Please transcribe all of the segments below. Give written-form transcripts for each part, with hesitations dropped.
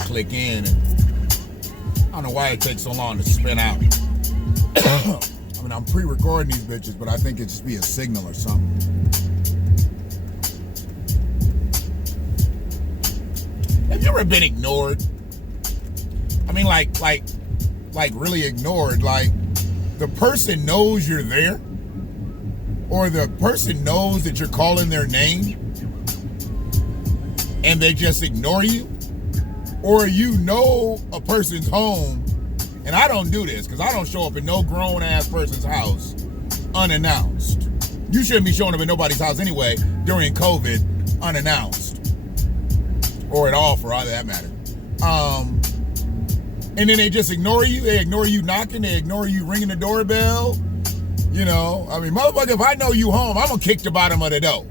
Click in, and I don't know why it takes so long to spin out. I mean, I'm pre-recording these bitches, but I think it just be a signal or something. Have you ever been ignored? I mean, like really ignored. Like the person knows you're there, or the person knows that you're calling their name, and they just ignore you. Or you know a person's home, and I don't do this because I don't show up in no grown-ass person's house unannounced. You shouldn't be showing up in nobody's house anyway during COVID unannounced. Or at all for all that matter. And then they just ignore you. They ignore you knocking. They ignore you ringing the doorbell. You know, I mean, motherfucker, if I know you home, I'm going to kick the bottom of the door.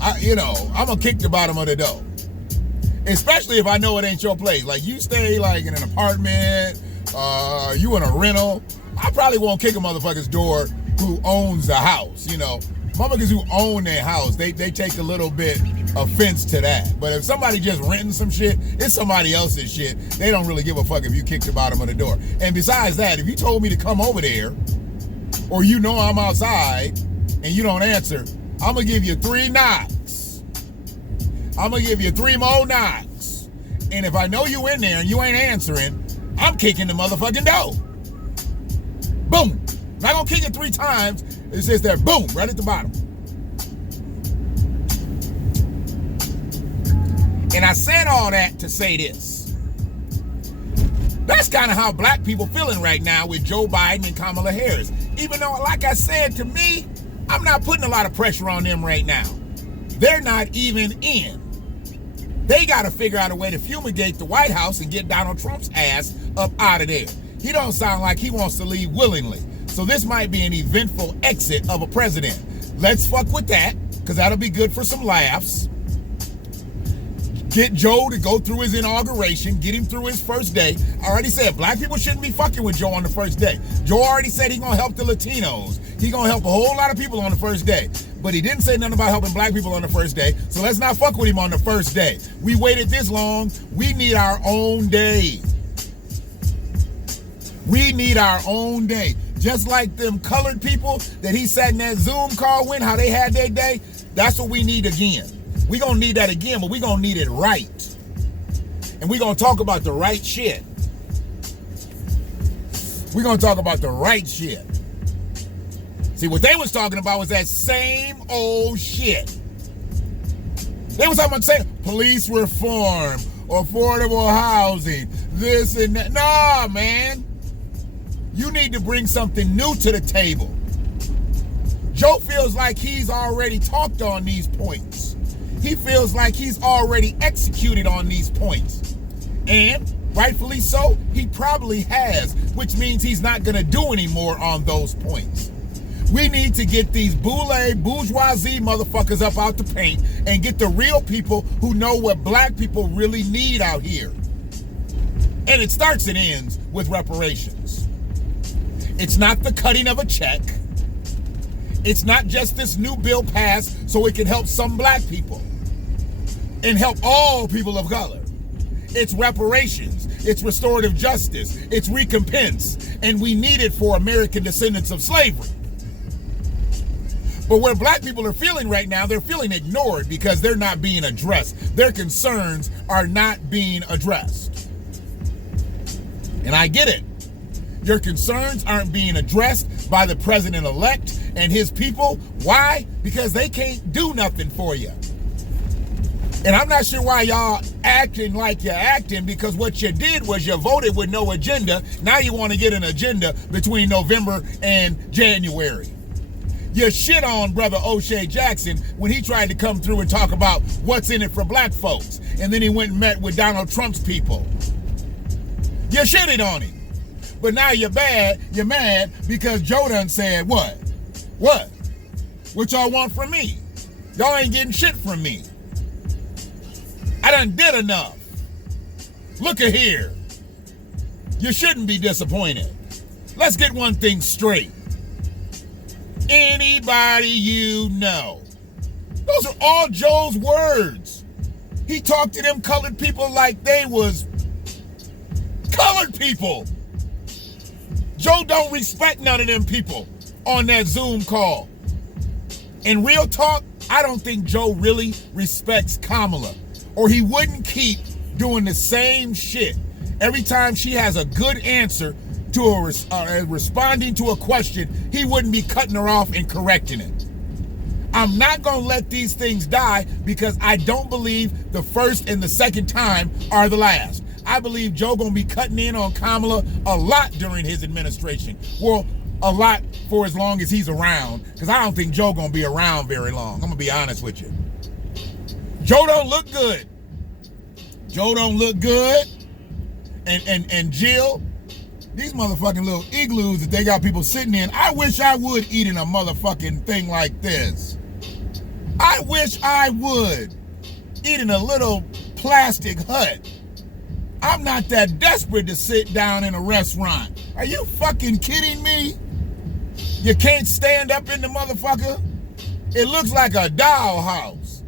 I'm going to kick the bottom of the door. Especially if I know it ain't your place. Like you stay like in an apartment, you in a rental. I probably won't kick a motherfucker's door who owns the house. You know, motherfuckers who own their house, they take a little bit offense to that. But if somebody just renting some shit, it's somebody else's shit. They don't really give a fuck if you kick the bottom of the door. And besides that, if you told me to come over there, or you know I'm outside and you don't answer, I'm gonna give you 3 knocks. I'm going to give you 3 more knocks. And if I know you in there and you ain't answering, I'm kicking the motherfucking door. Boom. Not going to kick it 3 times. It says there, boom, right at the bottom. And I said all that to say this. That's kind of how black people feeling right now with Joe Biden and Kamala Harris. Even though, like I said, to me, I'm not putting a lot of pressure on them right now. They're not even in. They got to figure out a way to fumigate the White House and get Donald Trump's ass up out of there. He don't sound like he wants to leave willingly. So this might be an eventful exit of a president. Let's fuck with that, because that'll be good for some laughs. Get Joe to go through his inauguration, get him through his first day. I already said black people shouldn't be fucking with Joe on the first day. Joe already said he's gonna help the Latinos. He's gonna help a whole lot of people on the first day. But he didn't say nothing about helping black people on the first day. So let's not fuck with him on the first day. We waited this long. We need our own day. We need our own day. Just like them colored people that he sat in that Zoom call with, how they had their day. That's what we need again. We're going to need that again, but we're going to need it right. And we're going to talk about the right shit. We're going to talk about the right shit. See, what they was talking about was that same old shit. They was talking about saying police reform, affordable housing, this and that. Nah, man. You need to bring something new to the table. Joe feels like he's already talked on these points. He feels like he's already executed on these points. And rightfully so, he probably has, which means he's not going to do any more on those points. We need to get these bourgeoisie motherfuckers up out the paint and get the real people who know what black people really need out here. And it starts and ends with reparations. It's not the cutting of a check. It's not just this new bill passed so it can help some black people and help all people of color. It's reparations. It's restorative justice. It's recompense. And we need it for American descendants of slavery. But where black people are feeling right now, they're feeling ignored because they're not being addressed. Their concerns are not being addressed. And I get it. Your concerns aren't being addressed by the president-elect and his people. Why? Because they can't do nothing for you. And I'm not sure why y'all acting like you're acting, because what you did was you voted with no agenda. Now you want to get an agenda between November and January. You shit on Brother O'Shea Jackson when he tried to come through and talk about what's in it for black folks. And then he went and met with Donald Trump's people. You shitted on him. But now you're mad because Joe done said what? What? What y'all want from me? Y'all ain't getting shit from me. I done did enough. Look at here. You shouldn't be disappointed. Let's get one thing straight. Anybody you know. Those are all Joe's words. He talked to them colored people like they was colored people. Joe don't respect none of them people on that Zoom call. In real talk, I don't think Joe really respects Kamala, or he wouldn't keep doing the same shit every time she has a good answer to responding to a question. He wouldn't be cutting her off and correcting it. I'm not going to let these things die because I don't believe the first and the second time are the last. I believe Joe going to be cutting in on Kamala a lot during his administration. Well, a lot for as long as he's around, because I don't think Joe going to be around very long. I'm going to be honest with you. Joe don't look good. Joe don't look good. And Jill, these motherfucking little igloos that they got people sitting in, I wish I would eat in a motherfucking thing like this. I wish I would eat in a little plastic hut. I'm not that desperate to sit down in a restaurant. Are you fucking kidding me? You can't stand up in the motherfucker? It looks like a dollhouse.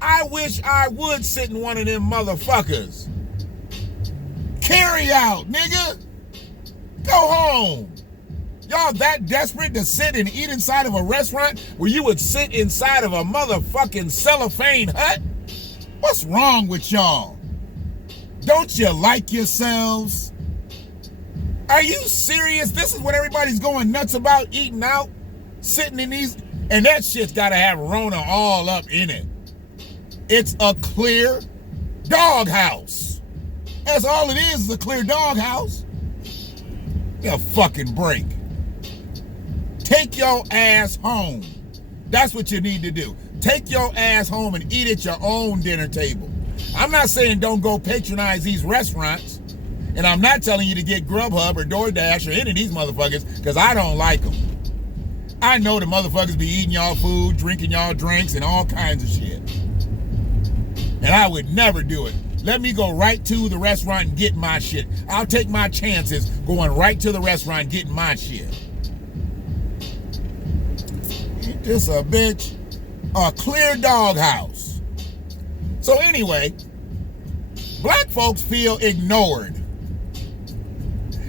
I wish I would sit in one of them motherfuckers. Carry out, nigga. Go home. Y'all that desperate to sit and eat inside of a restaurant where you would sit inside of a motherfucking cellophane hut? What's wrong with y'all? Don't you like yourselves? Are you serious? This is what everybody's going nuts about, eating out, sitting in these, and that shit's gotta have Rona all up in it. It's a clear doghouse. That's all it is a clear doghouse. Get a fucking break. Take your ass home. That's what you need to do. Take your ass home and eat at your own dinner table. I'm not saying don't go patronize these restaurants, and I'm not telling you to get Grubhub or DoorDash or any of these motherfuckers, because I don't like them. I know the motherfuckers be eating y'all food, drinking y'all drinks, and all kinds of shit. And I would never do it. Let me go right to the restaurant and get my shit. I'll take my chances going right to the restaurant and getting my shit. Ain't this a bitch? A clear doghouse. So anyway, black folks feel ignored.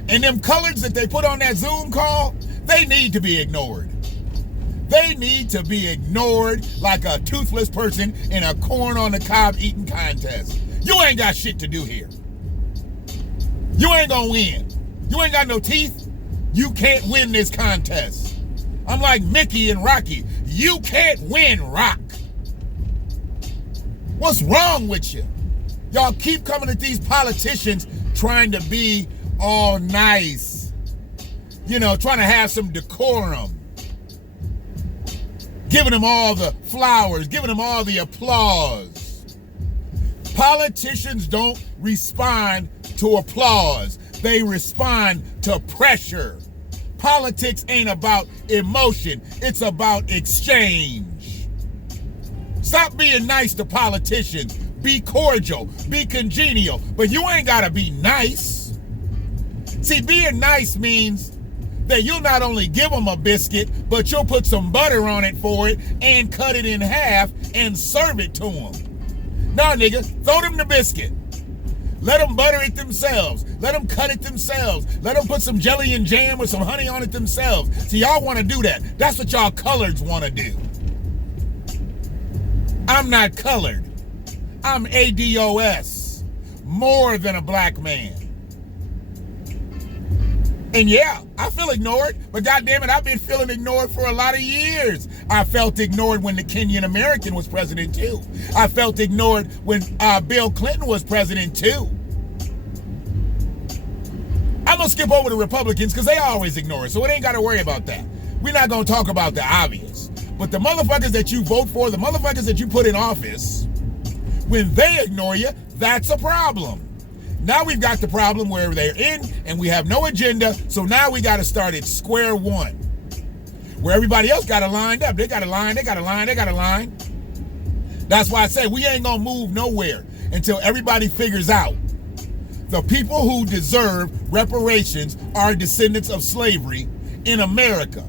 And them colors that they put on that Zoom call, they need to be ignored. They need to be ignored like a toothless person in a corn on the cob eating contest. You ain't got shit to do here. You ain't gonna win. You ain't got no teeth. You can't win this contest. I'm like Mickey and Rocky. You can't win, Rock. What's wrong with you? Y'all keep coming at these politicians trying to be all nice. You know, trying to have some decorum. Giving them all the flowers, giving them all the applause. Politicians don't respond to applause. They respond to pressure. Politics ain't about emotion. It's about exchange. Stop being nice to politicians. Be cordial. Be congenial. But you ain't got to be nice. See, being nice means that you'll not only give them a biscuit, but you'll put some butter on it for it and cut it in half and serve it to them. Nah, nigga, throw them the biscuit. Let them butter it themselves. Let them cut it themselves. Let them put some jelly and jam or some honey on it themselves. See, y'all want to do that. That's what y'all coloreds want to do. I'm not colored. I'm ADOS. More than a black man. And yeah, I feel ignored, but goddammit, I've been feeling ignored for a lot of years. I felt ignored when the Kenyan American was president too. I felt ignored when Bill Clinton was president too. I'm gonna skip over the Republicans because they always ignore it, so it ain't gotta worry about that. We're not gonna talk about the obvious. But the motherfuckers that you vote for, the motherfuckers that you put in office, when they ignore you, that's a problem. Now we've got the problem where they're in and we have no agenda, so now we got to start at square one. Where everybody else got it lined up. They got a line, they got a line, they got a line. That's why I say we ain't gonna move nowhere until everybody figures out the people who deserve reparations are descendants of slavery in America.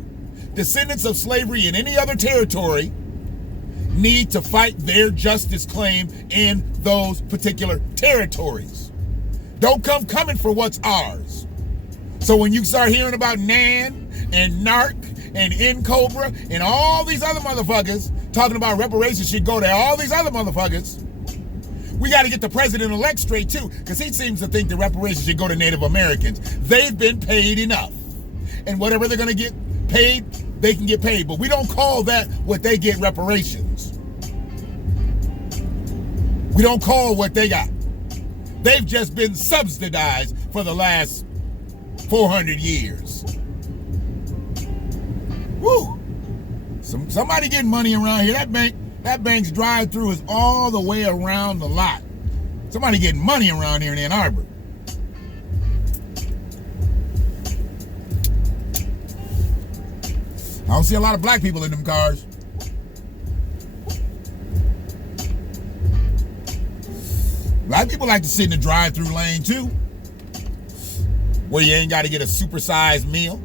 Descendants of slavery in any other territory need to fight their justice claim in those particular territories. Don't come coming for what's ours. So when you start hearing about NAN and NARC and NCOBRA and all these other motherfuckers talking about reparations should go to all these other motherfuckers, we got to get the president-elect straight too, because he seems to think the reparations should go to Native Americans. They've been paid enough. And whatever they're going to get paid, they can get paid. But we don't call that what they get reparations. We don't call what they got. They've just been subsidized for the last 400 years. Woo! Somebody getting money around here. That bank's drive-through is all the way around the lot. Somebody getting money around here in Ann Arbor. I don't see a lot of black people in them cars. Black people like to sit in the drive-through lane too, where you ain't got to get a supersized meal.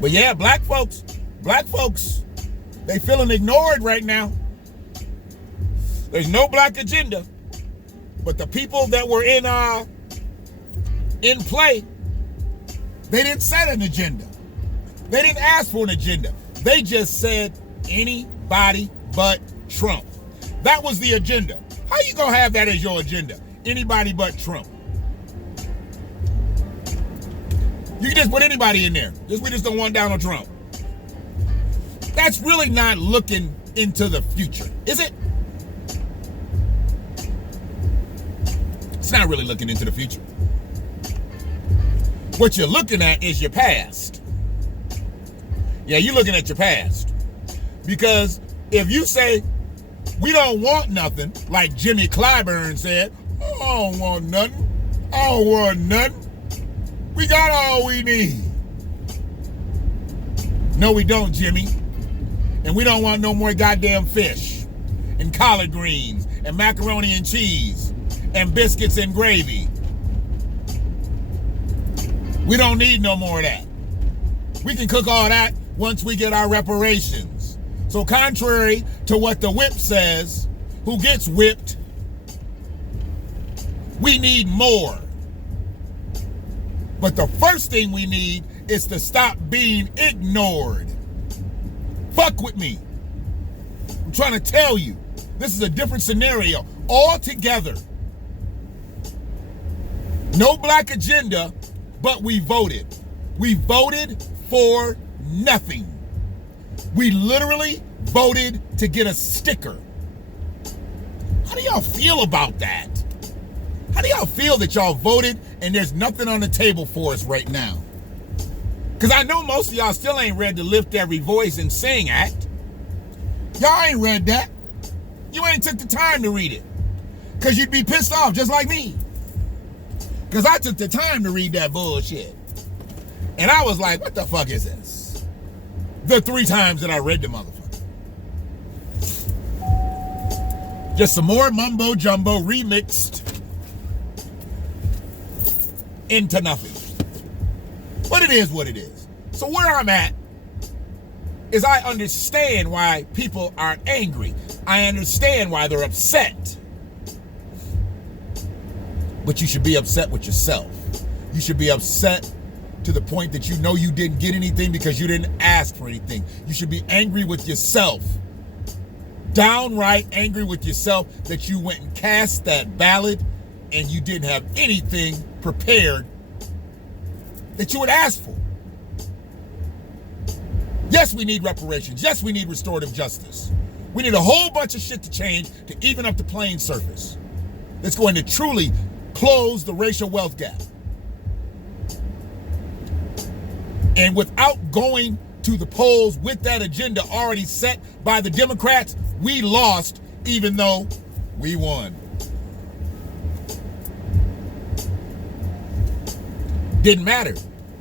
But yeah, black folks, they feeling ignored right now. There's no black agenda, but the people that were in play, they didn't set an agenda. They didn't ask for an agenda. They just said anybody but Trump. That was the agenda. How you gonna have that as your agenda? Anybody but Trump. You can just put anybody in there. We just don't want Donald Trump. That's really not looking into the future, is it? It's not really looking into the future. What you're looking at is your past. Yeah, you're looking at your past. Because if you say, we don't want nothing, like Jimmy Clyburn said, I don't want nothing. I don't want nothing. We got all we need. No, we don't, Jimmy. And we don't want no more goddamn fish and collard greens and macaroni and cheese and biscuits and gravy. We don't need no more of that. We can cook all that once we get our reparations. So contrary to what the whip says, who gets whipped, we need more. But the first thing we need is to stop being ignored. Fuck with me. I'm trying to tell you, this is a different scenario altogether. No black agenda, but we voted. We voted for nothing. We literally voted to get a sticker. How do y'all feel about that? How do y'all feel that y'all voted and there's nothing on the table for us right now? Because I know most of y'all still ain't read the Lift Every Voice and Sing Act. Y'all ain't read that. You ain't took the time to read it. Because you'd be pissed off just like me. Because I took the time to read that bullshit. And I was like, what the fuck is this? The 3 times that I read the motherfucker. Just some more mumbo jumbo remixed into nothing. But it is what it is. So where I'm at is I understand why people are angry. I understand why they're upset. But you should be upset with yourself. You should be upset to the point that you know you didn't get anything because you didn't ask for anything. You should be angry with yourself. Downright angry with yourself that you went and cast that ballot and you didn't have anything prepared that you would ask for. Yes, we need reparations. Yes, we need restorative justice. We need a whole bunch of shit to change to even up the playing surface. That's going to truly close the racial wealth gap. And without going to the polls with that agenda already set by the Democrats, we lost even though we won. Didn't matter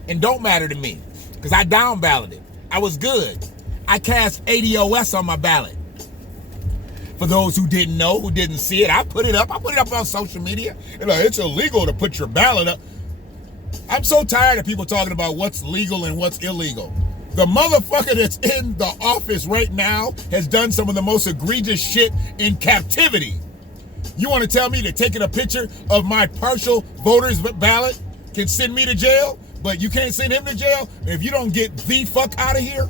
and don't matter to me. because I down balloted. I was good. I cast ADOS on my ballot. For those who didn't know, who didn't see it, I put it up. I put it up on social media. It's illegal to put your ballot up. I'm so tired of people talking about what's legal and what's illegal. The motherfucker that's in the office right now has done some of the most egregious shit in captivity. You want to tell me that taking a picture of my partial voter's ballot can send me to jail, but you can't send him to jail if you don't get the fuck out of here?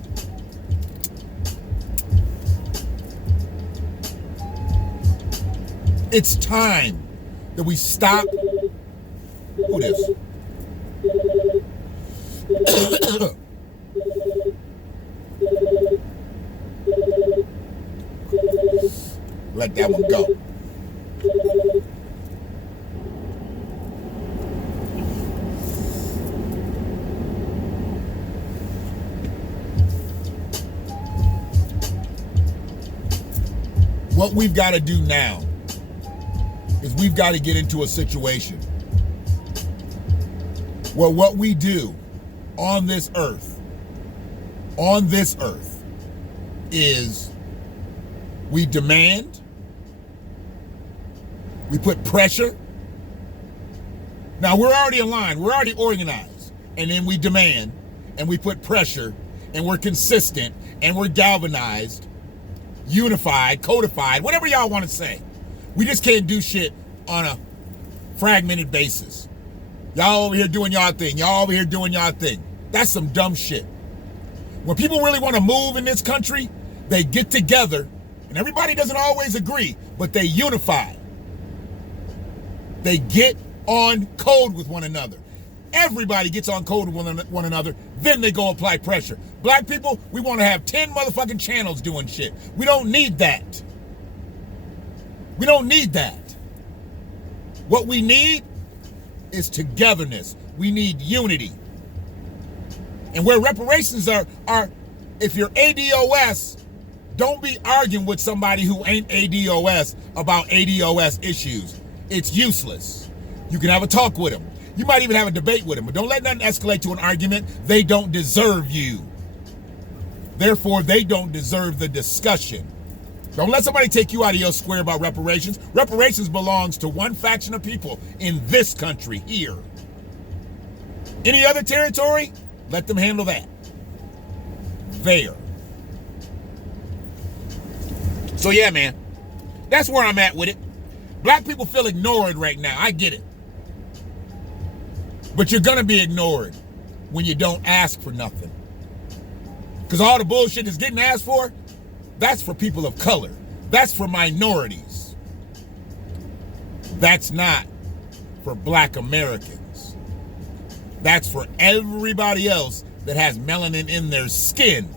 It's time that we stop. Who this? Let that one go. What we've got to do now is we've got to get into a situation where what we do on this earth is we demand, we put pressure. Now we're already aligned, we're already organized, and then we demand and we put pressure and we're consistent and we're galvanized, unified, codified, whatever y'all want to say. We just can't do shit on a fragmented basis. Y'all over here doing y'all thing. Y'all over here doing y'all thing. That's some dumb shit. When people really want to move in this country, they get together, and everybody doesn't always agree, but they unify. They get on code with one another. Everybody gets on code with one another, then they go apply pressure. Black people, we want to have 10 motherfucking channels doing shit. We don't need that. We don't need that. What we need is togetherness. We need unity. And where reparations are, if you're ADOS, don't be arguing with somebody who ain't ADOS about ADOS issues. It's useless. You can have a talk with them. You might even have a debate with them, but don't let nothing escalate to an argument. They don't deserve you. Therefore, they don't deserve the discussion. Don't let somebody take you out of your square about reparations. Reparations belongs to one faction of people in this country here. Any other territory, let them handle that. There. So yeah, man, that's where I'm at with it. Black people feel ignored right now. I get it. But you're gonna be ignored when you don't ask for nothing. Because all the bullshit that's getting asked for, that's for people of color. That's for minorities. That's not for Black Americans. That's for everybody else that has melanin in their skin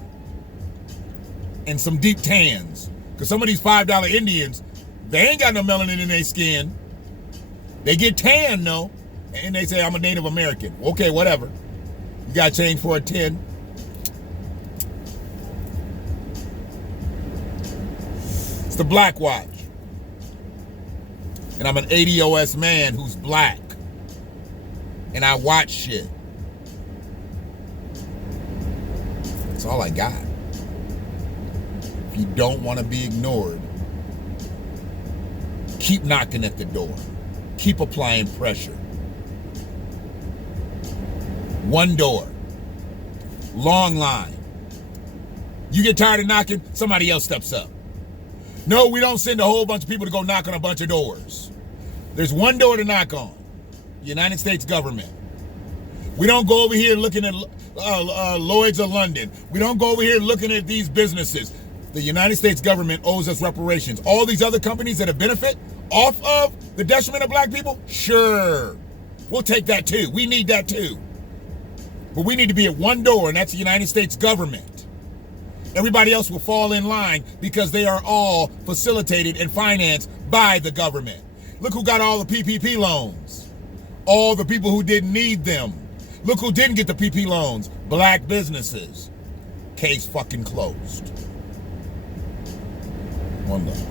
and some deep tans. Because some of these $5 Indians, they ain't got no melanin in their skin. They get tan, though, and they say, I'm a Native American. Okay, whatever. You got to change for a 10. It's the BlackWatch. And I'm an ADOS man who's black. And I watch shit. That's all I got. If you don't want to be ignored, keep knocking at the door. Keep applying pressure. One door. Long line. You get tired of knocking, somebody else steps up. No, we don't send a whole bunch of people to go knock on a bunch of doors. There's one door to knock on. United States government. We don't go over here looking at Lloyd's of London. We don't go over here looking at these businesses. The United States government owes us reparations. All these other companies that have benefit off of the detriment of black people, sure. We'll take that too. We need that too. But we need to be at one door, and that's the United States government. Everybody else will fall in line because they are all facilitated and financed by the government. Look who got all the PPP loans. All the people who didn't need them. Look who didn't get the PP loans. Black businesses. Case fucking closed. One love.